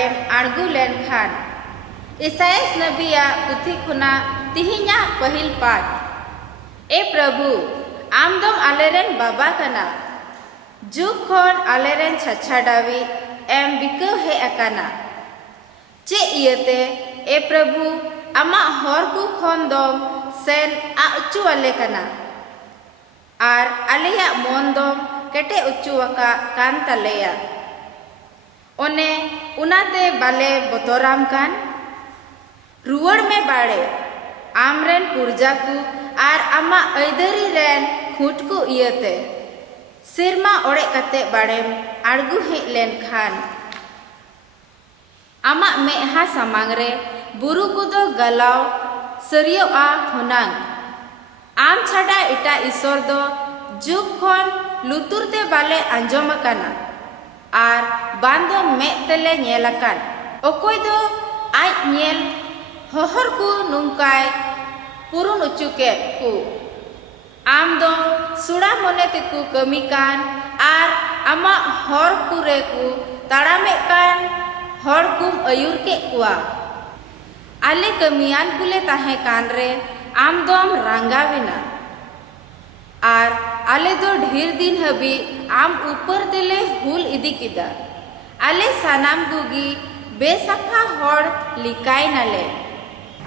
बाड़ेम आड़गू लेन खान ईसायास नबिया पुथी खुना तिहिन्या पहिल पाठ। ए प्रभु आमदम आलेरेन बाबा कना जुग खन आलेरेन छाछाडावी एम बिकव हे अकाना चे इयते ए प्रभु आमा हर को खन दम सेन आचु आले कना आर आलेया मन दम केटे उचुवाका कान तलेया ओने उनाते बाले बतोराम कान रुवड़ में बाड़े आमरेन पुरजा को आर आमा ऐदरी रेन खूट को इयते सिरमा ओड़े कते बाड़ेम आड़गू हेज लेन खान आमा मेहा सामांग रे बुरु कुदो गलाव सरियो आ होनांग आम छाड़ा इटा ईश्वर दो जुग खन लुतुरते बाले आंजोम अकाना आर बांदो में तेले नेलकान ओकोय दो आज नेल हहर को नुंकाय पुरुन उचुके को आम दो सुड़ा मने तेकु कमी कान आर आमा हर कुरे को ताड़ामे कान हर कुम अयुर के कुआ आले कमियान कुले ताहे कान रे आम दोम रांगाविना आर आले दो ढेर दिन हबी आम ऊपर तेले हुल इदी किदा आले सानाम गुगी बेसफा हर लिकाय नाले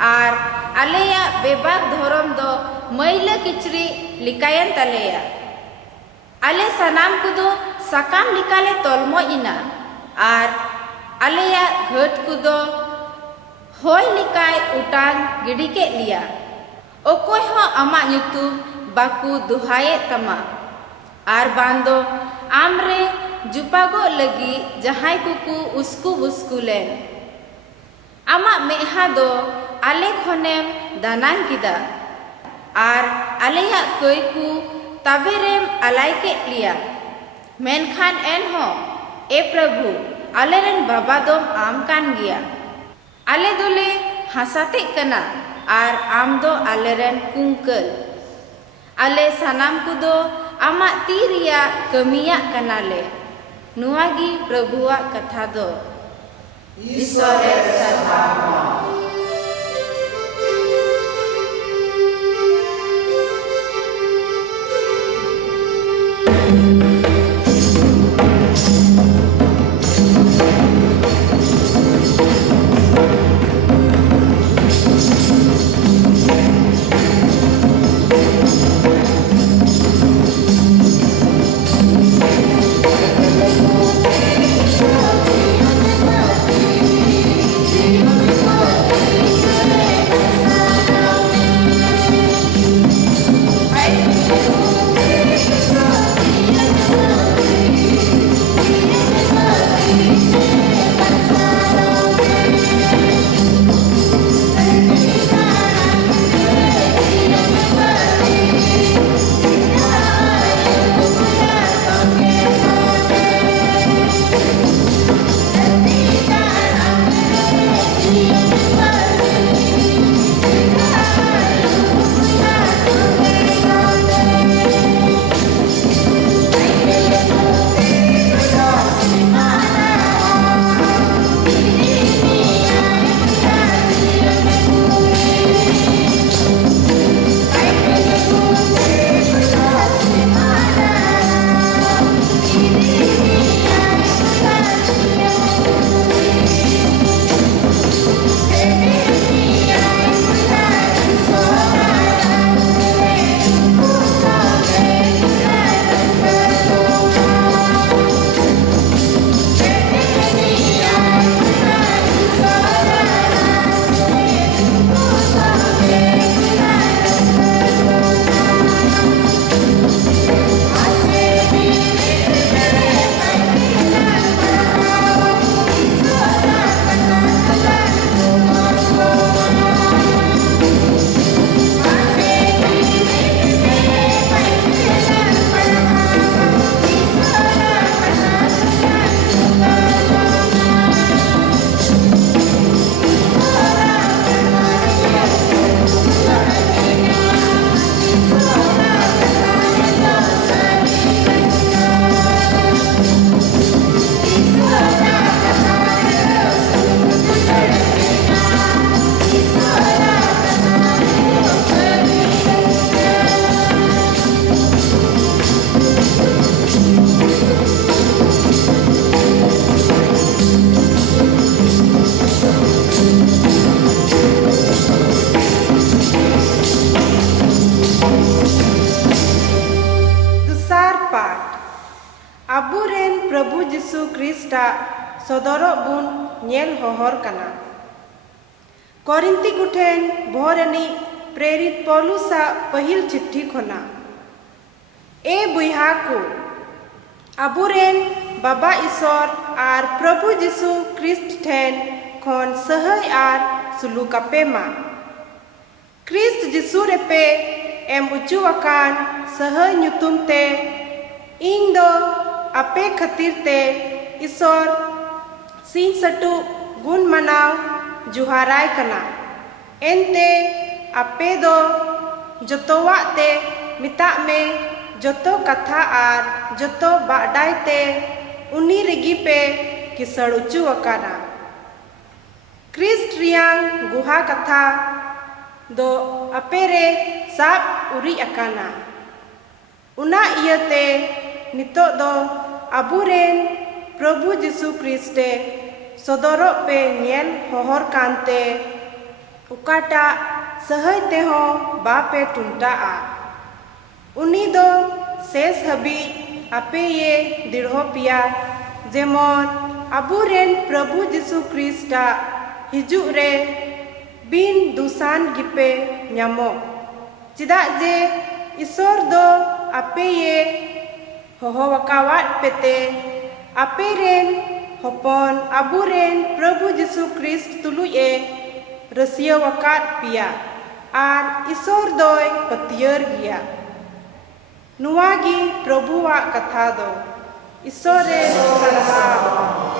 आर आलेया बेबाक धरम दो मैला किचरी लिकायन तलेया आले सानाम कुदो सकाम लिकाले तलमो इना आर आलेया घट कुदो होय लिकाय उटान गिडी के लिया ओकोय हो अमा ᱧᱩᱛᱩᱢ बाकू दुहाये तमा आर बांदो आमरे जुपागो लगी जहाय कुकू उसकू बुस्कुलेन आमा मेहा दो आले खनेम दानान किदा आर आलेया कई को तबेरेम अलाय के लिया मेनखान एन हो ए प्रभु आलेरेन बाबा दोम आम कान गिया आले दोले हसाते कना आर आम दो आलेरेन कुंकल आले सानाम कुदो आमा तीरिया कमिया कनाले नुआगी प्रभुआ कथा दो ईश्वरे सरहामा। ख्रिस्टा सदरो बुन नेल होहर कना कोरिंती गुठेन भोरनी प्रेरित पौलुसा पहिल चिट्ठी खोना ए बुहा को अबुरेन Baba Ishwar are Prabhu Jishu Christ ठेन खन सहय आर सुलुकापे मा ख्रिस्ट जीशु रेपे एम उचुवाकान सहय ᱧᱩᱛᱩᱢ ते ᱤᱧ ᱫᱚ ᱟᱯᱮ ᱠᱷᱟᱹᱛᱤᱨ ᱛᱮ ईश्वर सिंह सटु गुण मनाव जुहाराय कना एनते आपे दो जतोवा ते मिता में जतो कथा आर जतो बाडाय ते उनी रिगी पे किसड़ उचु वकाना क्रिस्ट रियांग गुहा कथा दो आपे रे साब उरी अकाना उना इयते नितो दो अबुरेन प्रभु जीशु ख्रिस्टे सदरो पे नेल होहर कांते उकाटा सहय ते हो बापे टुंटा आ उनी दो शेष हबी आपे ये दिढ़ो पिया जेमन अबुरेन प्रभु जीशु ख्रिस्टा हिजु रे बिन दुसान गिपे ᱧᱟᱢो चिदा जे ईश्वर दो आपे ये होहवकावाट पेते आपे रेन हपन अबुरेन प्रभु जीशु ख्रिस्ट तुलुए रसिया वकात पिया आर ईश्वर दोय पतियर गिया नुवागी प्रभुवा कथा दो ईश्वरे सलाहा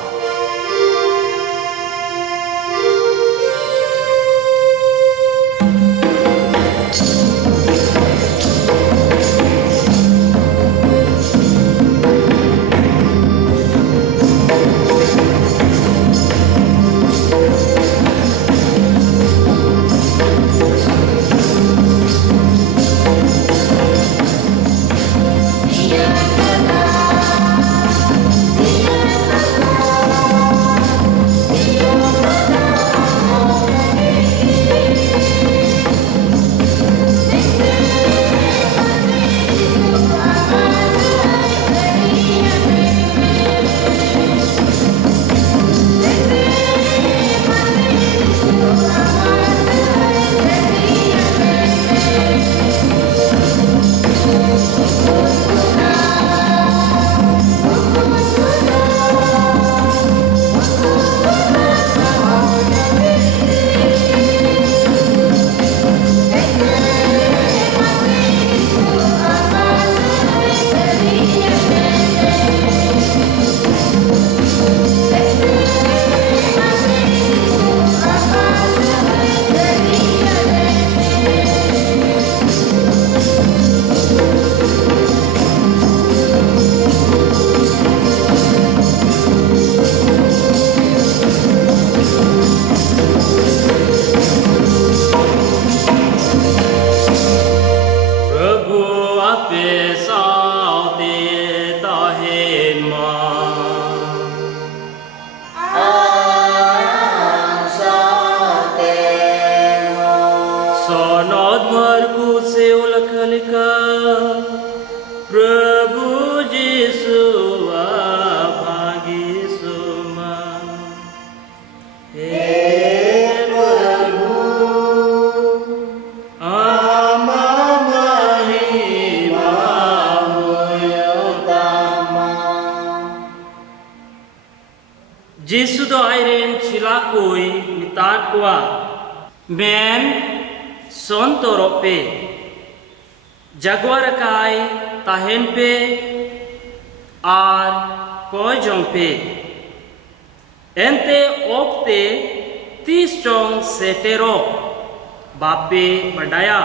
जीसु दो आयरेन चिला कोई मिताट कुआ मैन सोंतोरो पे जगवार काय ताहेन पे आर कोजों पे एंते ओक्ते 30 चोंग सेटेरो बापे बडाया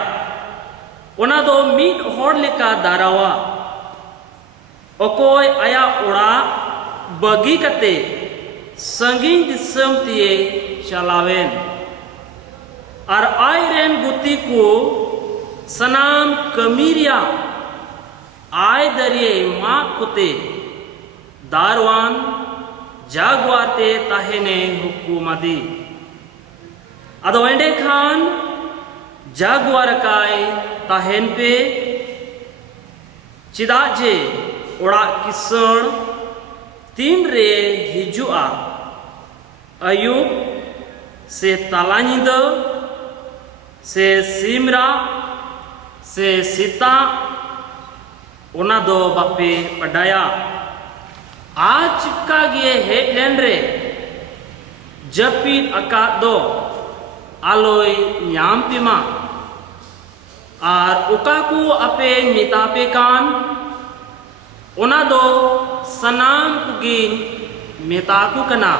ओना दो मीट होड़ लेका दारावा ओकोय आया ओड़ा बगी कते संगीन दिसम तिये चलावेन और आयरेन गुती को सनाम कमीरिया आय दरिये माँ कुते दारवान जागवाते ताहेने हुकुमदी अदो एंडे खान जागवार काय ताहेन पे चिदाजे ओड़ा किसण तीन रे हिजुआ अयुब से तालानिद से सिमरा से सीता ओना दो बापे पढ़ाया आज का गे हेडलेन रे जपीद अका दो आलोय न्याम पिमा और उका को अपे मितापे कान ओना दो सनाम कुगिन मेताकु कना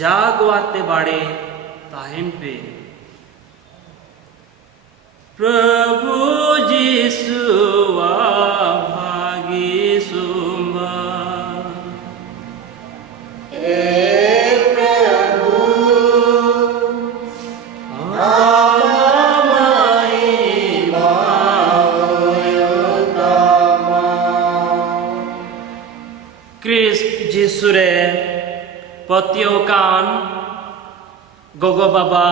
जागवाते बाड़े ताहेन पे प्रभु जिसुआ भागी सुंबा जिसुरे पत्योकान गोगो बाबा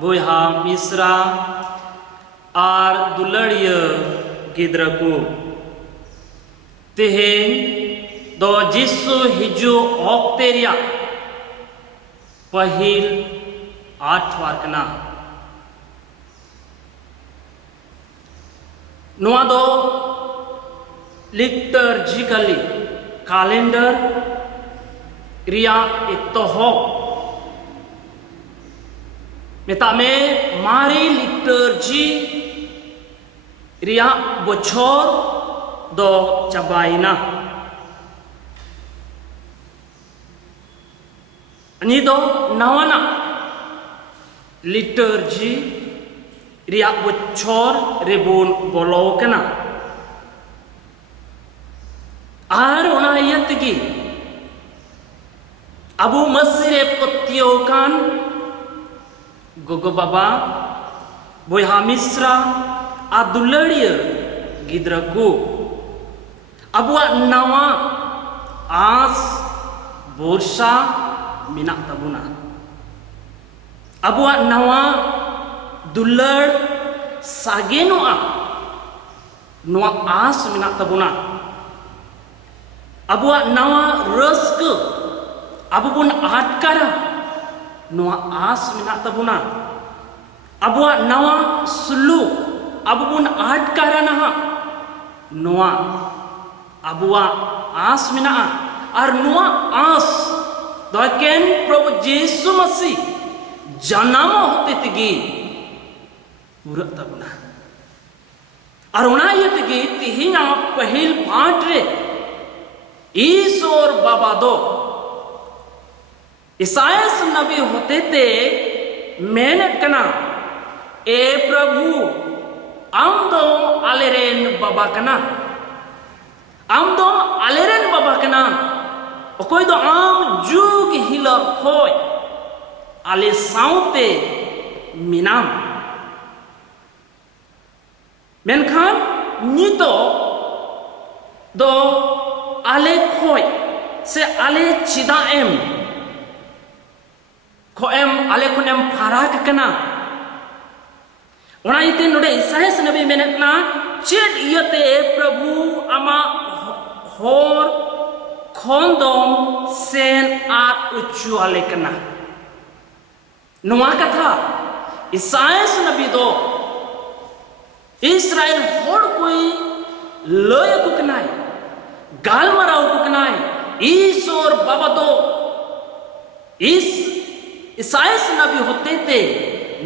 बुहा मिश्रा और दुलड़िय गिद्रकु तेहें दो जिसु हिजु ऑक्टेरिया पहिल 8 वार कना नोआ दो लिटर्जिकली कैलेंडर रिया इतोहो मेता में मारी लिटर्जी रिया बोछोर दो चबाइना अनि दो नवाना लिटर्जी रिया बोछोर रेबुन बोलोकना आर ओना यतगी अबू मसीरे पत्योकान गोगो बाबा बोहा मिश्रा आदुलड़िय गिद्रकु अबुआ नवा आस बोरसा मिना तबुना अबुआ नवा दुलड़ सागेनुआ नवा आस मिना तबुना अबुआ नवा रस्क अबुबुन आटकारा नवा आस मिना तबुना अबुआ नवा सुलूक अबुबुन आटकारा नहा नवा अबुआ आस मिना और नवा आस दोकेन प्रभु यीशु मसीह जन्म होते तगी पूरा तबुना और उना ये तगी तिहिना पहिल पाठ रे ईश्वर बाबा दो ईसायास नबी होते ते मेहनत कना ए प्रभु आम दो आलेरेन बाबा कना आम दो आलेरेन बाबा कना ओकोई दो आम जुग हिला खोय आले साउते मिनाम मेनखान नितो दो आले खोय से आले चिदा एम खोएम आले खोनेम फाराक कना ओना इते नोडे ईसायास नबी मेनकना चेड इयते प्रभु आमा होर खोंदोम सेन आत उच्चु आले कना नुआ कथा ईसायास नबी दो इस्राएल होड़ कोई लय कुकनाय गालमराव कुकनाय ईश्वर बाबा दो इस ईसायास नबी होते थे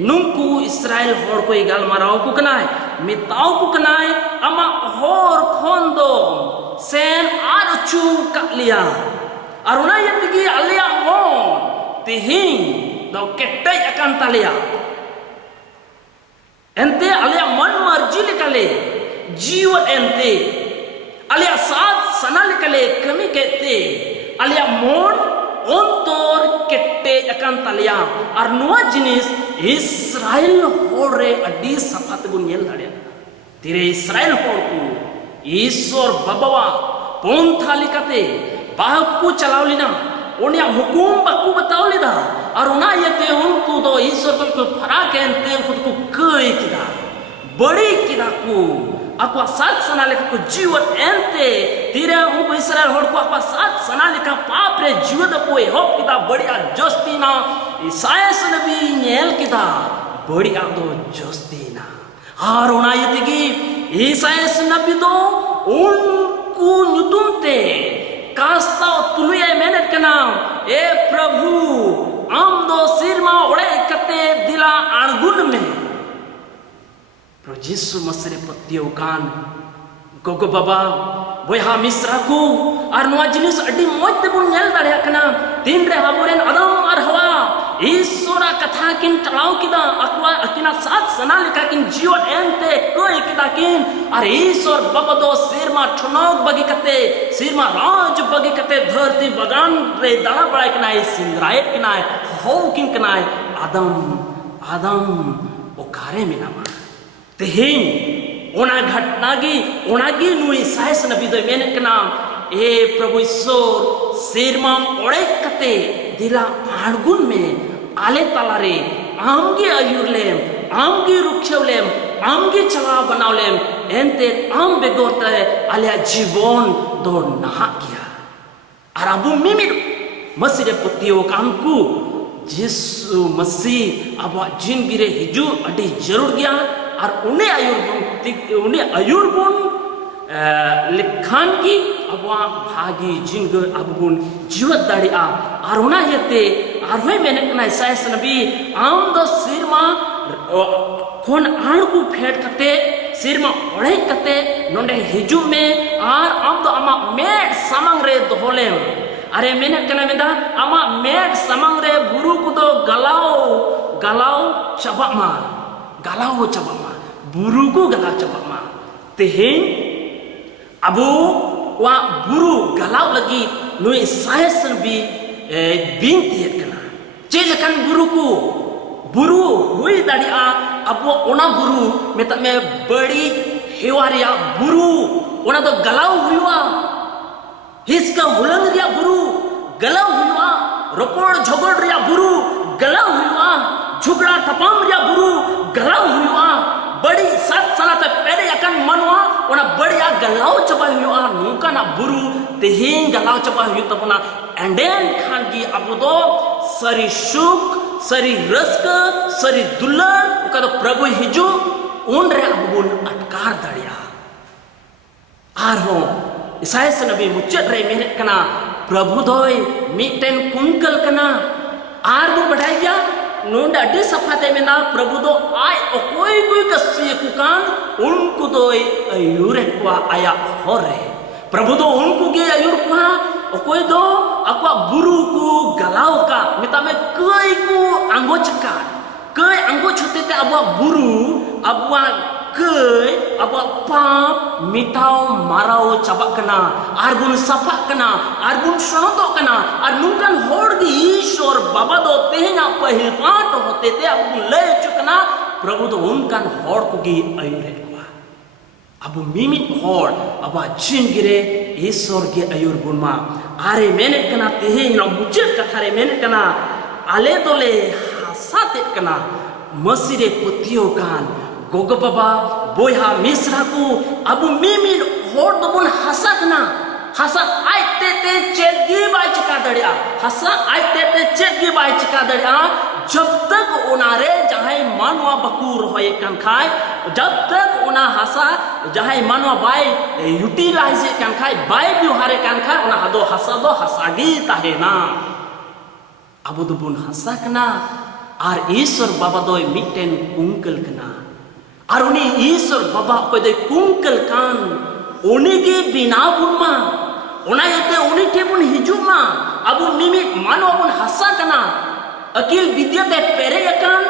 नुंकु इस्राएल होड़ कोई गालमराव कुकनाय मिताव कुकनाय अमा होर खोंदो सेन आर चू कलिया अरुणा यतगी अलिया मो तिहिं दो केट्टे अकान तालिया एंते अलिया मन मर्जी लिकले जीव एंते अलिया साथ सना लिकले कमी कहते अलिया मोन ओंतोर केट्टे अकान तालिया और नुआ जिनिस इस्राएल होड़ रे अड्डी सफात बुन येल दाड़िया तिरे इस्राएल होड़ को ईश्वर बाबा पोंथा लिकते बाहकु चलावलिना उन्या हुकुम बाकु बतावलिदा और उना यते उनको दो ईश्वर को फराक एंते उनको कई किदा बड़ी किदा को akwa sat sana leka ko jiwat ente tira unko Israel hor ko akwa sat sana leka paap re jiwat ko ehop kita badiya jostina Isaias nabi nyel kita badiya do jostina ar ona yetigi Isaias nabi do unku nyutumte kasta tuluya menet kana e prabhu am do sirma ode kate dila argun me Yesus masih petiau kan, gogo baba, boyha misraku, arnoa jenis adi moj tebun nyel dariya kena, tin re haburen Adam ar Hawa, Isora katha kin talau kita, akwa akina saat sana lika kin jiwat ente koi kita kin, ar Isor baba do sirma thonok bagi kate, sirma raj bagi kate dharti bagan re dana barai kenai, sindrayet kenai, hau kin kenai, Adam, okare minama. Tehing ona ghatnagi onagi nui Isaias nabi do menet kana e prabhu Isor sirma ode kate dila argun me ale talare amge ayurlem amge rukshawlem amge chala banawlem ente am begote ale jibon do naha kiya arabu mimit masire putio kamku Yesu masih abwa jingire hiju adi jarur gya और उन्हें आयुर्बुन लिखान की अबवा भागी जिंग अबुन जीवत दाड़िया और उन्हें येते और वही मैंने कना Isaias नबी आम दो सिरमा कौन आड़ को फेंट करते सिरमा ओढ़े करते नोंडे हिजू में और आम दो अमा मेट समंग रे दोहलेम अरे मैंने कना में दा अमा मेट समंग रे बुरु को दो गलाओ चबा मार galau coba ma buruku galau coba ma tehing abu wa buru galau lagi nui Isaias nabi binti kena celekan buruku buru hui daria abu ona buru meta me badi hewaria buru ona to galau huiwa hiska hulang ria buru galau huiwa ropor jhogod ria buru galau huiwa झुगड़ा तपाम रिया बुरु गलाव हुआ बड़ी 7 साल तक पहले अकन मनवा ओना बढ़िया गलाव चबा हुआ नुका ना बुरु तेहिं गलाव चबा हुआ तपना एंडेन खान की अबो दो सरी सुख सरी रस्क सरी दुल्हन उका तो प्रभु हिजु उन रे अबुन अटकार दड़िया आर हो Isaias नबी मुचत रे मेहनत कना प्रभु दोय मिटेन कुंकल कना आर बु बढ़ाई गया नोंडा अड्डी सफाते में ना प्रभु दो आय और कोई कस्सी कुकान उनको दो अयुरे कुआ आया हो रहे प्रभु दो उनको के अयुर कुआ और कोई दो अक्वा बुरु को गलाव का मिता में कोई को अंगोचका कोई अंगोचते ते अबवा बुरु अबवा कोई अबवा पाप मिटाओ माराओ चबक कना आरबुन सफा कना आरबुन शनतो कना और नुकन होड़गी ईश्वर बाबा दो तेहना पहिल पाट होते ते अब ले चुकना प्रभु दो उनकन होड़ को गी अयुरे कुआ अब मिमित होड़ अब जिन गिरे ईश्वर के अयुर बुनमा आरे मेहनत कना तेहना मुचत कथारे मेहनत कना आले दोले हासाते कना मसीरे पुतियो कान गोगो बाबा बोया मिश्रा को अब मिमित होड़ दो बुन हसा कना हसा आयते ते चेगी बाई चिका दड़िया हसा आयते ते चेगी बाई चिका दड़िया जब तक उनारे जहाँ मानवा बकूर होए कन खाए जब तक उना हसा जहाँ मानवा बाई यूटिलाइज कन खाए बाई व्यवहार कन खाए उना हदो हसागी ताहे ना अब दो बुन हसा कना आर ईश्वर बाबा दो मिटेन कुंकल कना आर उनी ईश्वर बाबा को दे कुंकल कान उन्हीं के बिना बुनमा उना येते उन्हीं टेबुन हिजुमा अब मिमित मानो बुन हसा कना अकिल विद्या ते पेरे यकन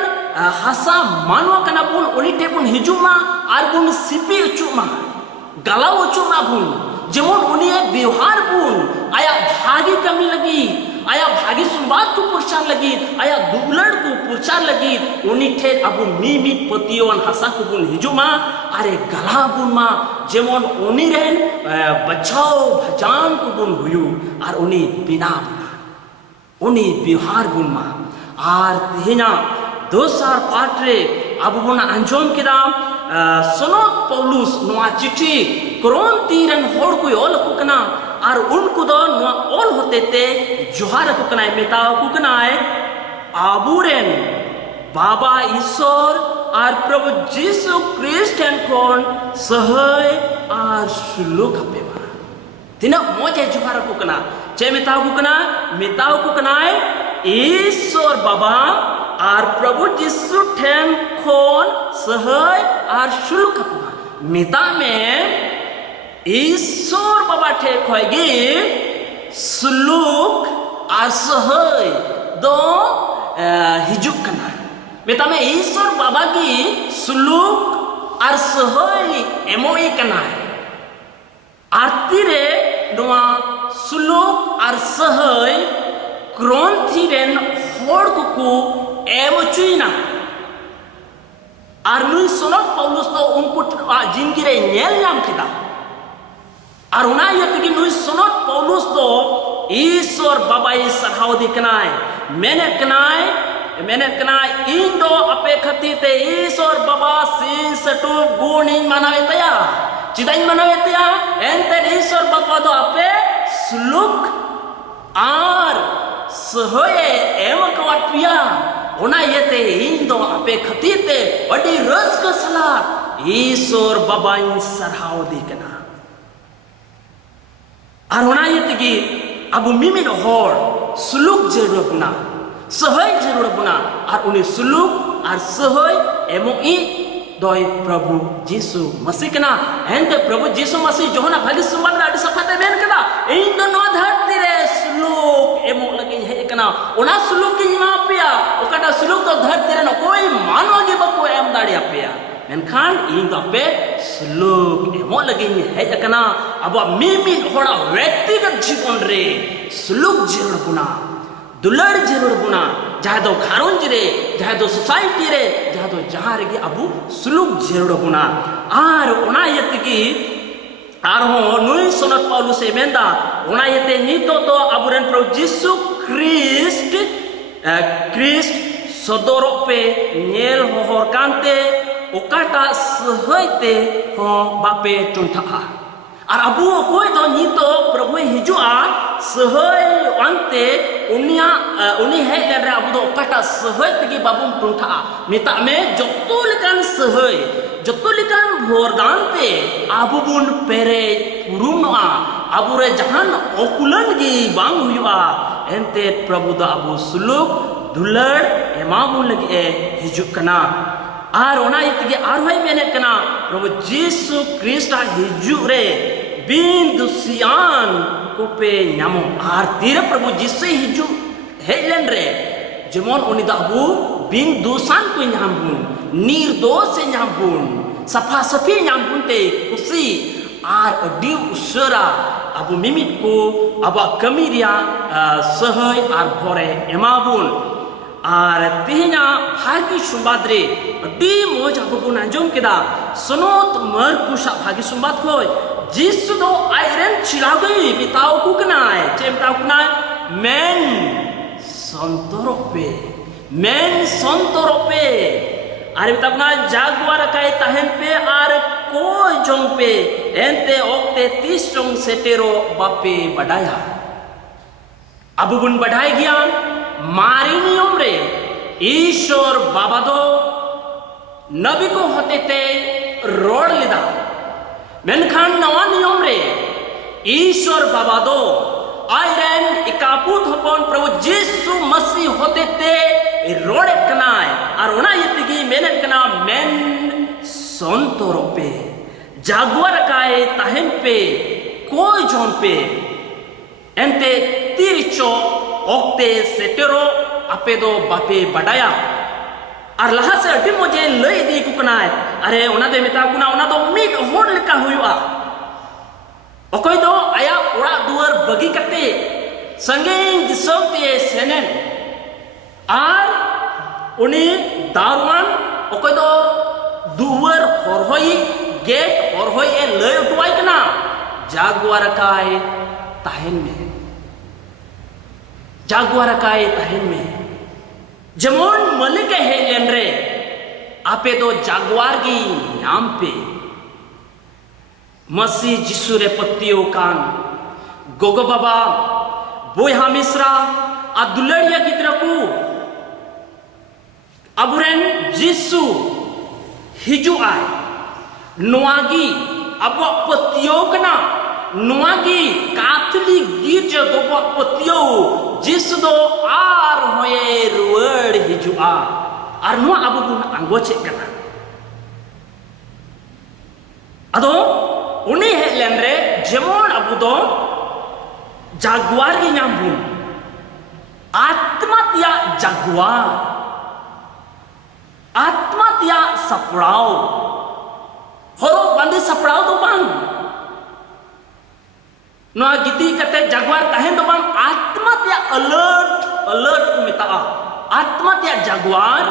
हसा मानो कना बुन उन्हीं टेबुन हिजुमा आर बुन सिपी उचुमा गला उचुमा बुन जेमन उन्हीं व्यवहार बुन आया भागी कमी लगी आया भागी संवाद को पुरचार लगी आया दुबलड़ को पुरचार लगी उन्हीं ठे अब मिमित पतियोन हसा को बुन हिजुमा अरे गला बुन मा जेमन उन्हीं रहन बचाओ भजान को बुन हुयु और उन्हीं बिना बुना उन्हीं व्यवहार बुन मा आर तेहिना दोसार पात्रे अब बुना अंजोम किदाम sonot Paulus noa chithi Korinthi ren hor ko ol ko kana ar unku do noa ol hotete johar ko kana meta ko kana aburen Baba Ishor ar Prabhu Jisu Christ and kon sahay ar suluk apema tina moje johar ko kana che meta ko kana Ishor Baba ar Prabhu Jisu them kon sahay ar suluk apema meta mein Ishor Baba the khoigi suluk ar sahay do hijuk kana meta mein Ishor Baba ki suluk ar sahay emoi kana arti re noa suluk ar sahay Korinthi ren hor ko emochuina ar nui sonot Paulus to unku jingi re nyel nyam kida ar una yatigi nui sonot Paulus to Ishor Baba is sarhaw dikanai menet kanai indo ape khati te Ishor Baba sin satu guning manawetaya chidain manawetaya ente Ishor Baba do ape suluk ar sahoye em kawat pia ona yete indo ape khati te adi raska sala Ishor Baba in sarhaw dikana ar ona yetegi abu mimin hor suluk jerur buna sahay jerur buna ar uni suluk ar sahay emoi doi Prabhu Jisu Masih kana ente Prabhu Jisu Masih johona bhagi sumbad adi safate ben kana indo no dharti re suluk emo lagi he kana ona suluk ki ma pia okata suluk to dharti re no koi manwa ge bako em dadi apia menkhan indo pe suluk emo lagi he kana abo mimin hora व्यक्तिगत जीवन रे suluk jerur buna दुलड़ जरूर बुना जहाँ दो घरों रे जहाँ दो सोसाइटी रे जहाँ दो जहाँ रे अबू सुलूक जरूर बुना आर उना यत की आर हो नुई सोनत Paulus से मेंदा उना यते नीतो तो अबुरन प्रभु जिसु क्रिस्ट सदोरो पे नेल होहर कांते ओकाटा सहयते हो बापे टुंठा और अबू कोई दो नीतो प्रभु हिजुआ सहय अंते उनी है लेरे अबू दो कटा सहय तगी बाबुम टुंठा मिता में जतुलिकान सहय जतुलिकान भोरदानते अबू बुन पेरे पुरुनआ अबू रे जहान ओकुलन गी बांग हुआ एंते प्रभु दा अबू सुलुक दुलड़ एमाबुन लगे हिजुक कना आर ओना इतगे आर होय मेनेत कना प्रभु जीसु क्रिस्ट हिजु रे बिन दुसियान कोपे न्यामो आर तीर प्रभु जीसु हिजु हेलेन रे जेमन उनी दा अबू बिन दुसान को न्यामबुन निर्दोष से न्यामबुन सफा सफी न्यामबुन ते कुसी आर अडी उसरा अबू मिमित को अबा कमीरिया सहय आर भोरे एमाबुन आर तेहना भागी सुंबाद रे अडी मोज अबू बुन अंजम केदा सनोत मर कुशा भागी सुंबाद खोय जिसु दो आयरन चिलागई बिताओ कुकनाय चेमताओ कुनाय मेन संतोरोपे आरे बिताओ कुनाय जागवार काय ताहेन पे आर को जों पे एंते ओक्ते 30 जों सेटेरो बापे बढ़ाया अबू बुन बढ़ाई गया मारी नियम रे ईश्वर बाबा दो नबी को होते ते रोड लिदा मेनखान नवा नियम रे ईश्वर बाबा दो आयरन इकापुत होपन प्रभु जीसु मसीह होते ते रोड कनाय और ओना यतिगी मेनत कना मेन संतोरोपे जागवार काय ताहेन पे कोई जोन पे एंते तिरचो ओक्ते सेटेरो अपे दो बापे बढ़ाया और लहा से अभी मुझे लई दी कुकनाय अरे उना दे मेता कुना उना दो मिड होड़ लेका हुआ ओकोय दो आया उड़ा दुआर बगी कते संगेन दिसों ते सेनेन आर उनी दारुआन ओकोय दो दुआर होरहोई गेट होरहोई ए लई उठवाई कना जागवार काय ताहेन में जेमन मलिक हेलेन रे आपे दो जागवार गी नाम पे मसी जिसु रे पत्तियों कान गोगो बाबा बोयहा मिश्रा आ दुलड़िया गिद्रा को अबुरेन जिसु हिजु आए नोआगी अब पत्तियों कना नोआगी काथली गिरज गोगो पत्तियों जिसु दो आर होए रुवड़ हिजु आ आर नुआ अबु बुन अंगोचे कना अदो उन्हीं है लेंरे जेमोन अबु दो जागवार की नाम आत्मा त्या जागवार आत्मा त्या सपड़ाओ हरो बंदी सपड़ाओ तो बांग नोआ गिती कते जागवार तहें तो बांग आत्मा त्या अलर्ट अलर्ट को मिता आत्मा त्या जागवार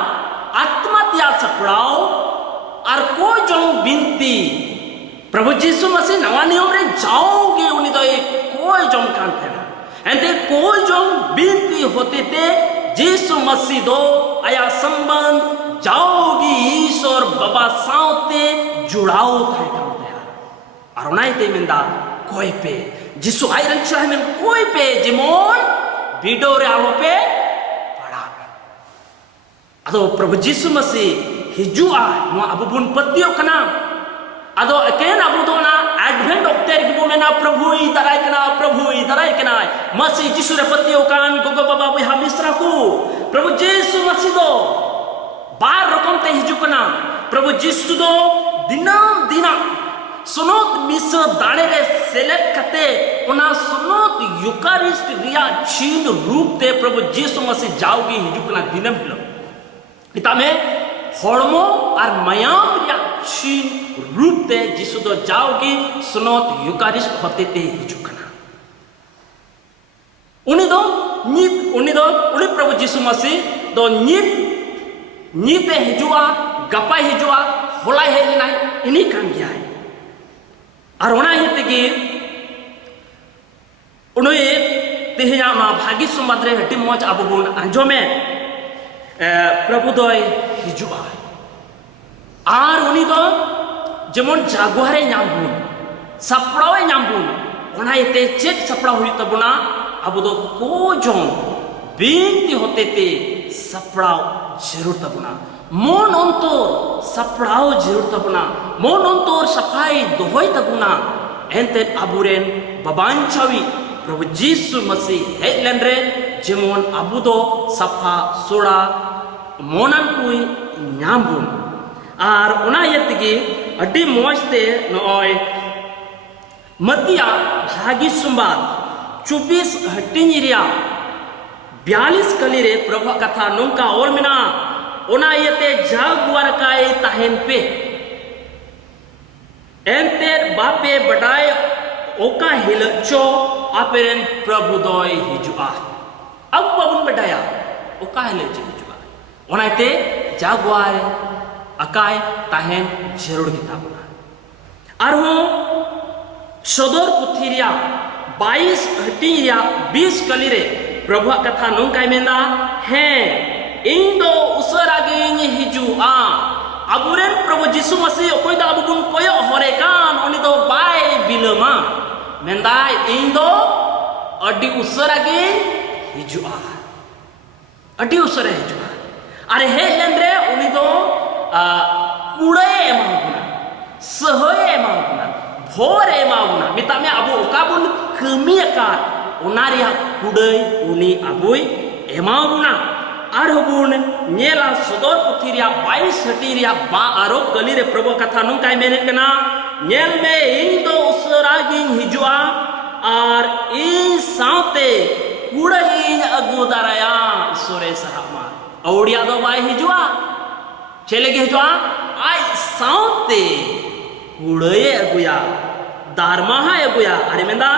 आत्मा त्या सपड़ाओ और कोई जो बिनती प्रभु यीशु मसीह नवा नियम रे जाओगे उन्हीं तो एक कोई जो कान थे ना ऐसे कोई जो बिनती होते थे यीशु मसीह दो आया संबंध जाओगी ईश्वर बाबा साउते जुड़ाओ थे काम थे और उन्हें ते मिंदा कोई पे यीशु आई रंचा है में कोई पे जिमोन वीडियो रे आलो पे पड़ा अदो प्रभु यीशु मसीह हिजुआ नुआ अबु बुन पत्तियों कना अदो अकेन अबु दो ना एडवेंट ऑक्टेर गिबो में ना प्रभु ई दराय कना मसीह यीशु रे पत्तियों कान गोगो बाबा बुहा मिश्रा को प्रभु यीशु मसीह दो बार रकम ते हिजु कना प्रभु यीशु दो दिनम दिना सुनोत मिस दाणे रे सेलेक्ट कते ओना सुनोत यूकारिस्ट रिया छीन रूप ते प्रभु यीशु मसीह जाओगी हिजु कना दिनम हिलो इता में हड़मो और मयाम रिया छीन रूप ते यीशु दो जाओगी सुनोत यूकारिस्ट होते ते हिजु कना उन्हीं प्रभु यीशु मसीह दो नीते हिजुआ गपा हिजुआ होला है ना इन्हीं कान गया है और उन्हें ये तेगी उन्हें तेहिया ना भागी सुमद्रे हटी मोच अब बुन अंजो में प्रभु दो हिजुआ और उन्हीं दो जेमोन जागवारे नामबुन सपड़ावे नामबुन उन्हें ये ते चेक सपड़ा हुई तबुना अब दो को जों बिनती होते ते सपड़ाव जरूर तबुना मोन अंतोर सपड़ाव जरूर तबुना मोन अंतोर सफाई दोहोय तबुना एंते अबुरेन बबांचावी प्रभु यीशु मसीह हेलन रे जेमोन अबु दो सफा सोड़ा मोनन कुई नामबुन आर उना यतिगी अड्डी मोजते नॉय मतिया भागी सुंबाद 24 हट्टिनिरिया 42 कलीरे प्रभु कथा नोंका और मिना ओना यते जागवार काए ताहेन पे एंतेर बापे बडाय ओका हिलचो आपेरेन प्रभु दोय हिजुआ अब बाबुन बडाया ओका हिलचो हिजुआ ओना यते जागवार अकाय ताहेन जरूर किताबना आरो सदर पुथिरिया 22 हटिया 20 कलीरे प्रभु कथा नोंकाय मेंदा है इन दो उसरा गिंग हिजुआ अबुरेन प्रभु यीशु मसीह कोई दा अबुन कोयो हरे कान उनी दो बाय बिलमा मेंदा इन दो अड्डी उसरा गिंग हिजुआ अड्डी उसरा हिजुआ अरे हे लेंद्रे उनी दो कुड़े एमागुना सहय एमागुना भोर एमागुना मिता में अबु ओकाबुन कमियका ओनारिया कुड़े उनी अबुई एमागुना आरहबुन नेला सदर पुथिरिया 22 हटिरिया बा आरो कलीरे प्रभु कथा नोंकाय मेने कना नेल में इन दो उसरागिंग हिजुआ और इ साउते कुड़ागिंग अगु दाराया ईश्वरे सहामा औड़िया दो बाय हिजुआ चलेगे हिजुआ आई साउते कुड़े अगुया दारमाहा अगुया अरे मेंदा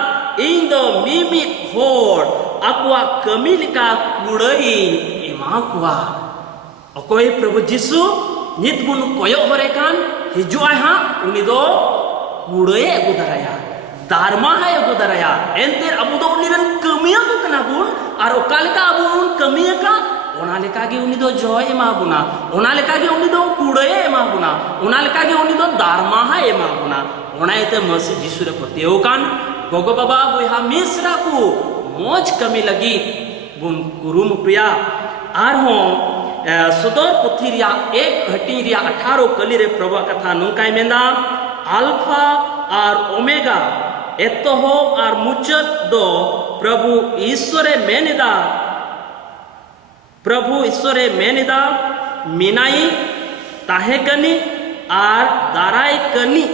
इन दो मिमी होड़ अकुआ कमिलिका कुड़ई एमाकुआ अकोय प्रभु यीशु नित बुन कोयो हरे कान हिजुआ हा उनी दो कुड़े अगु दराया दारमाहा अगु दराया एंतेर अबु दो उनीरन कमिया को कना बुन और ओकालिका अबु उन कमिया का ओना लेका गे उनी दो जय एमा बुना ओना लेका गे उनी दो कुड़े एमा बुना ओना लेका गे उनी दो दारमाहा एमा बुना ओना इते मसी जिसु रे पतेव कान गोगो बाबा बुहा मिसरा को मोज कमी लगी बुन कुरुमुटुया आर हो सदर पुथी रिया एक हटी रिया 18 कली रे प्रभु कथा नोकाय मेंदा अल्फा और ओमेगा एतोहो और मुचत दो प्रभु ईश्वरे मेनिदा मिनाई ताहे कनी और दाराय कनी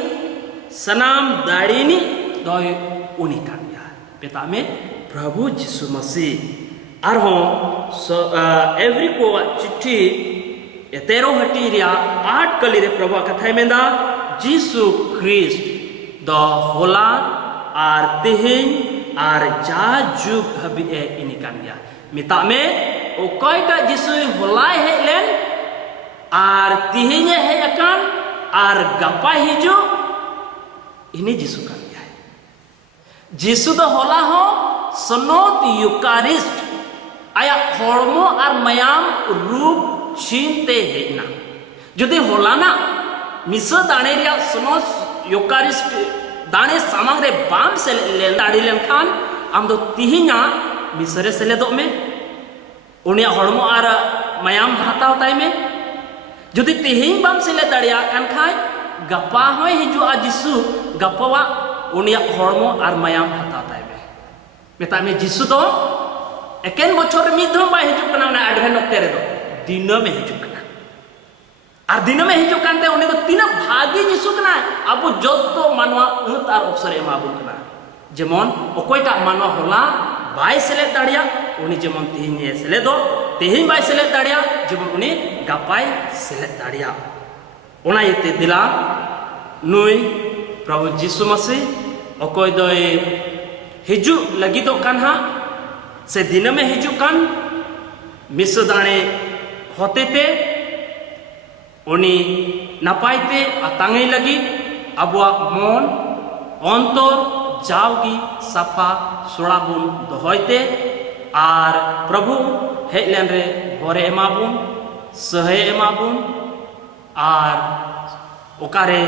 सनाम दाड़ीनी दोय उनी कानिया पिता में प्रभु यीशु मसीह और हो एवरी को चिट्ठी 13 हटी रिया 8 कली रे प्रभु कथा मेंदा जीसु ख्रिस्ट द होला और तेहेन और जा जुग हबी इनी कान गया मिता में ओकयटा जीसु होलाय हेलेन और तेहेन हे अकान और गपा हिजु इनी जीसु कान गया जीसु द होला हो सनोत यूकारिस्ट आया हड़मो और मयाम रूप छीनते हेना जुदी होलाना मिसो दाणे रिया सनोत यूकारिस्ट दाणे सामांग रे बाम से दाड़ी लेन खान आम दो तिहिना मिसरे सेले दो में उनिया हड़मो और मयाम हाता होता है में जुदी तिहिन बाम सेले दाड़िया कान खाय गपा होय हिजुआ जिसु गपवा उनिया हड़मो और मयाम हाता होता है में मेता में जिसु दो एकेन बछर मिधम बा हिजु कना ना एडवेंट ऑक्टे रे दो दिन में हिजु कना और दिन में हिजु कानते उनी दो तीना भागी जिसु कना अब जतो मानवा उन तार अवसर एमाबुन कना जेमन ओकोयटा मानवा होला बाय सेले दाड़िया उनी जेमन तिहिन सेले दो तिहिन बाय सेले दाड़िया जेमन उनी गपाय सेले दाड़िया ओना येते दिला नुई प्रभु यीशु मसीह ओकोय दोय हिजु लगी दो कान्हा से दिन में हिजु कान मिस दाणे होते ते उनी नपायते अतांगे लगी अबुआ मन अंतर जावगी सफा सोड़ाबुन दोहयते और प्रभु हेलेन रे भोरे एमाबुन सहे एमाबुन और ओकारे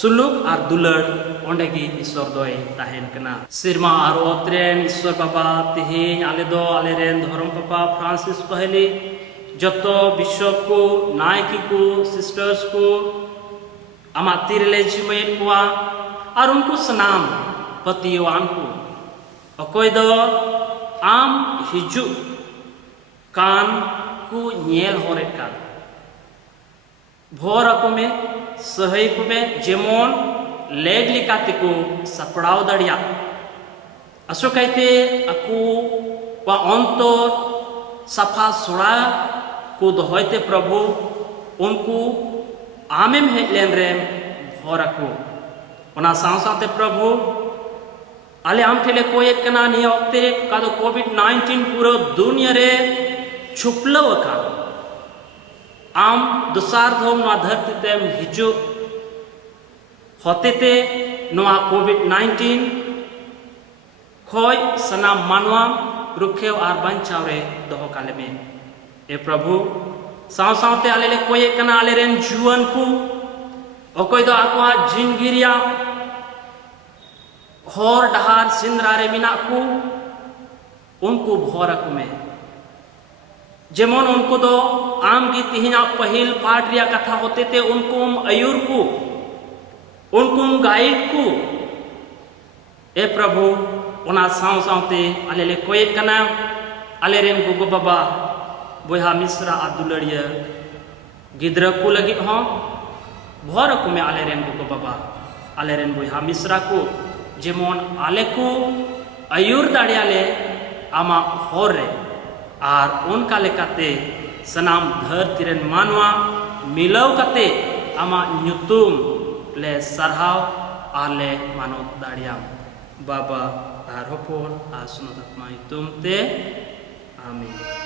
सुलुक और दुलड़ ओंडेगी ईश्वर दोय ताहेन कना सिरमा और ओत्रेन ईश्वर बाबा तिहिन आले दो आले रेन धर्म पापा फ्रांसिस पहली जतो बिशप को नायकी को सिस्टर्स को आमा तिरले जिमेन कुआ और उनको सनाम पतिवान को अकोय दो आम हिजु कान को नेल होरे कान भोर को में सहई को में जेमोन लेग लिकाते को सपड़ाव दड़िया असो कहते अकु वा अंतर सफा सोड़ा को दोहयते प्रभु उनको आमेम हेलेन रे भोर को ओना साव सावते प्रभु आले आम ठेले कोई कना निया वक्ते का दो कोविड-19 पूरा दुनिया रे छुपलो का आम दुसार धोम ना धरती तेम हिजु होते ते नोआ कोविड-19 खोय सना मानवा रुखे और बंचाव रे दोहो काले में ए प्रभु साव सावते आले ले कोई कना आले रेन जुवन को ओकोय दो आकुआ जिनगिरिया होर डहार सिंद्रा रे मिना को उनको भोरक में जेमन उनको दो आम की तिहिना पहिल पाठ रिया कथा होते थे उनको अयूर को उनको गाइड को ए प्रभु ओना साव सावते आले ले कोई कना आले रेन गोगो बाबा बोहा मिश्रा आ दुलड़िया गिद्र को लगी हो भोर को में आले रेन गोगो बाबा आले रेन बोहा मिश्रा को जेमन आले को अयूर दाड़ियाले आमा होर रे और उनका लेकाते सनाम धरती रेन मानवा मिलाव काते आमा ᱧᱩᱛᱩᱢ ले सरहाव आले मानव दाड़िया बाबा और हपन और सुनत आत्मा तुम ते आमीन।